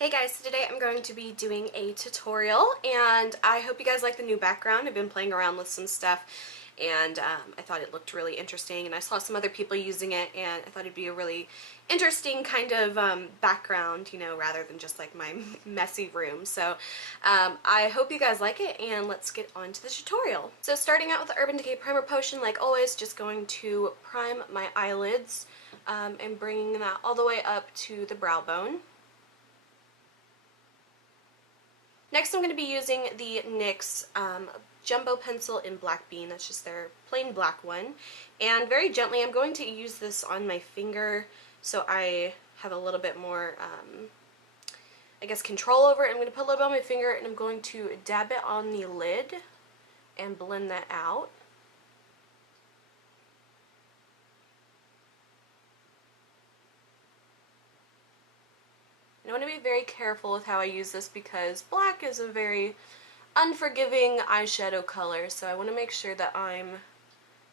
Hey guys, so today I'm going to be doing a tutorial and I hope you guys like the new background. I've been playing around with some stuff and I thought it looked really interesting, and I saw some other people using it and I thought it'd be a really interesting kind of background, you know, rather than just like my messy room. So I hope you guys like it, and let's get on to the tutorial. So starting out with the Urban Decay Primer Potion, like always, just going to prime my eyelids and bringing that all the way up to the brow bone. Next I'm going to be using the NYX Jumbo Pencil in Black Bean. That's just their plain black one. And very gently I'm going to use this on my finger so I have a little bit more, I guess, control over it. I'm going to put a little bit on my finger and I'm going to dab it on the lid and blend that out. I want to be very careful with how I use this because black is a very unforgiving eyeshadow color, so I want to make sure that I'm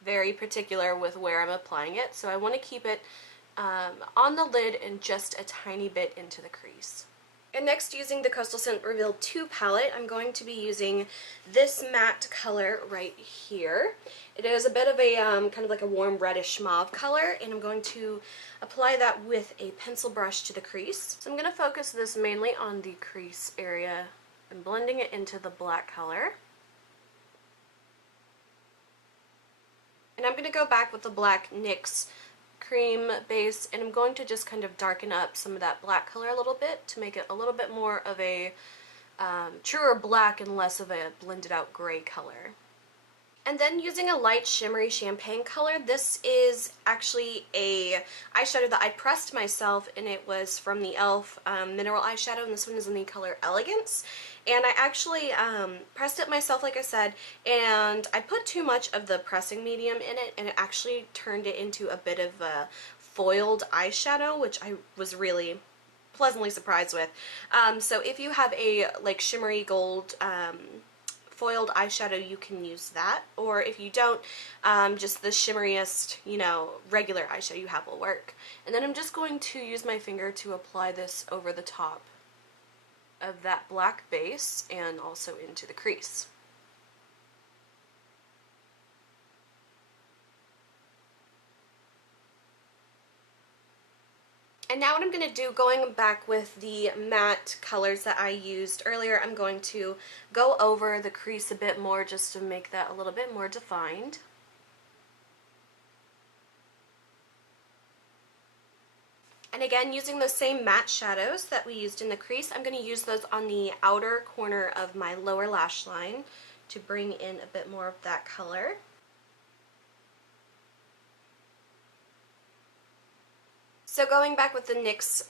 very particular with where I'm applying it. So I want to keep it on the lid and just a tiny bit into the crease. And next, using the Coastal Scent Reveal 2 palette, I'm going to be using this matte color right here. It is a bit of a kind of like a warm reddish mauve color, and I'm going to apply that with a pencil brush to the crease. So I'm going to focus this mainly on the crease area and blending it into the black color. And I'm going to go back with the black NYX cream base, and I'm going to just kind of darken up some of that black color a little bit to make it a little bit more of a truer black and less of a blended out gray color. And then using a light shimmery champagne color, this is actually a eyeshadow that I pressed myself, and it was from the e.l.f. Mineral Eyeshadow, and this one is in the color Elegance. And I actually pressed it myself, like I said, and I put too much of the pressing medium in it, and it actually turned it into a bit of a foiled eyeshadow, which I was really pleasantly surprised with. So if you have a like shimmery gold foiled eyeshadow, you can use that, or if you don't, just the shimmeriest, you know, regular eyeshadow you have will work. And then I'm just going to use my finger to apply this over the top of that black base and also into the crease. And now what I'm going to do, going back with the matte colors that I used earlier, I'm going to go over the crease a bit more just to make that a little bit more defined. And again, using those same matte shadows that we used in the crease, I'm going to use those on the outer corner of my lower lash line to bring in a bit more of that color. So going back with the NYX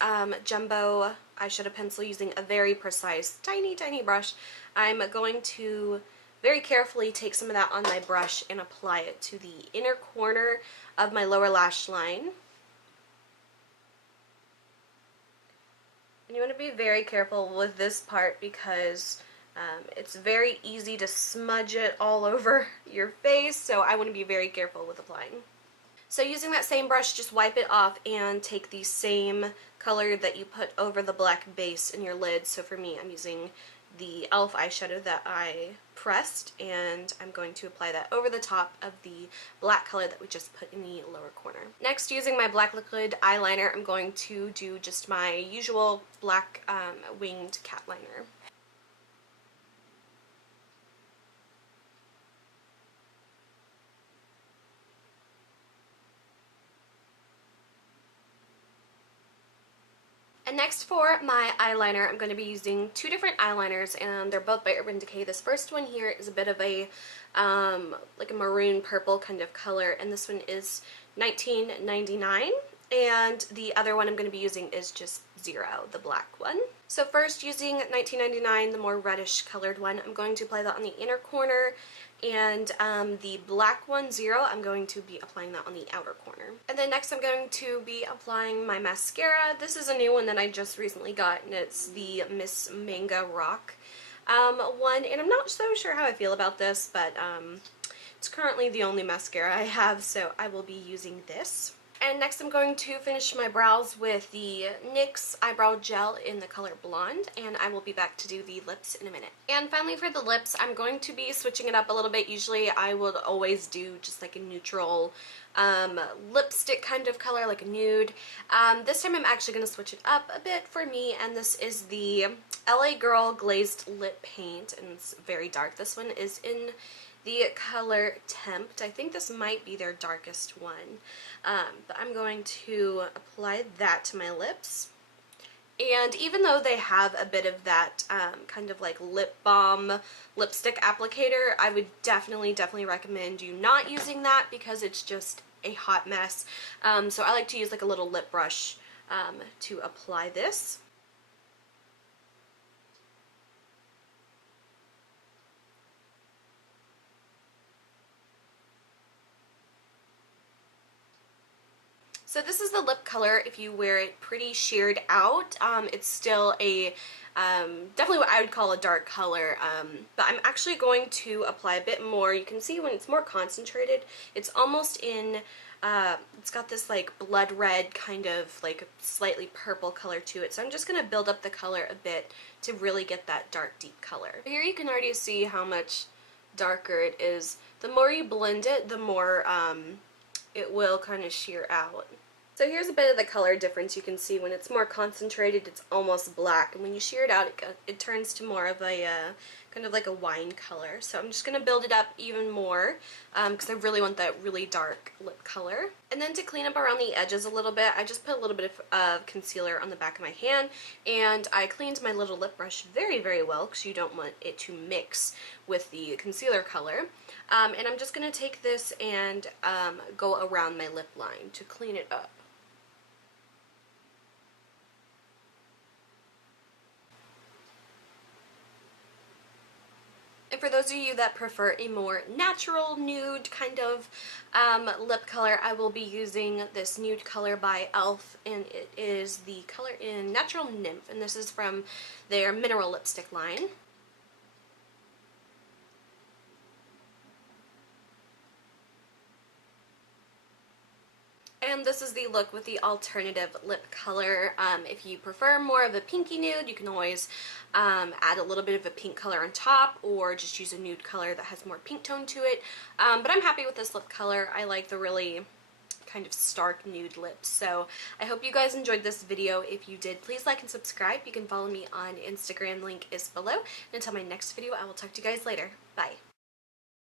Jumbo eyeshadow pencil, using a very precise, tiny brush, I'm going to very carefully take some of that on my brush and apply it to the inner corner of my lower lash line. And you want to be very careful with this part because it's very easy to smudge it all over your face, so I want to be very careful with applying. So using that same brush, just wipe it off and take the same color that you put over the black base in your lid. So for me, I'm using the e.l.f. eyeshadow that I pressed, and I'm going to apply that over the top of the black color that we just put in the lower corner. Next, using my black liquid eyeliner, I'm going to do just my usual black winged cat liner. And next for my eyeliner, I'm going to be using two different eyeliners, and they're both by Urban Decay. This first one here is a bit of a like a maroon purple kind of color, and this one is $19.99. And the other one I'm going to be using is just Zero, the black one. So first, using $19.99, the more reddish colored one, I'm going to apply that on the inner corner, and the black one, Zero, I'm going to be applying that on the outer corner. And then next I'm going to be applying my mascara. This is a new one that I just recently got, and it's the Miss Manga Rock one, and I'm not so sure how I feel about this, but it's currently the only mascara I have, so I will be using this. And next I'm going to finish my brows with the NYX Eyebrow Gel in the color Blonde, and I will be back to do the lips in a minute. And finally for the lips, I'm going to be switching it up a little bit. Usually I would always do just like a neutral lipstick kind of color, like a nude. This time I'm actually going to switch it up a bit for me, and this is the LA Girl Glazed Lip Paint, and it's very dark. This one is in the color Tempt. I think this might be their darkest one. But I'm going to apply that to my lips. And even though they have a bit of that kind of like lip balm lipstick applicator, I would definitely recommend you not using that because it's just a hot mess. So I like to use like a little lip brush to apply this. So this is the lip color if you wear it pretty sheared out. It's still a definitely what I would call a dark color, but I'm actually going to apply a bit more. You can see when it's more concentrated, it's almost in, it's got this like blood red kind of like slightly purple color to it. So I'm just going to build up the color a bit to really get that dark deep color. Here you can already see how much darker it is. The more you blend it, the more it will kind of shear out. So here's a bit of the color difference. You can see when it's more concentrated, it's almost black, and when you shear it out, it turns to more of a kind of like a wine color. So I'm just going to build it up even more because I really want that really dark lip color. And then to clean up around the edges a little bit, I just put a little bit of concealer on the back of my hand, and I cleaned my little lip brush very well because you don't want it to mix with the concealer color. And I'm just going to take this and go around my lip line to clean it up. And for those of you that prefer a more natural nude kind of lip color, I will be using this nude color by e.l.f. and it is the color in Natural Nymph, and this is from their Mineral lipstick line. And this is the look with the alternative lip color. If you prefer more of a pinky nude, you can always add a little bit of a pink color on top, or just use a nude color that has more pink tone to it. But I'm happy with this lip color. I like the really kind of stark nude lips. So I hope you guys enjoyed this video. If you did, please like and subscribe. You can follow me on Instagram, link is below. And until my next video, I will talk to you guys later. Bye.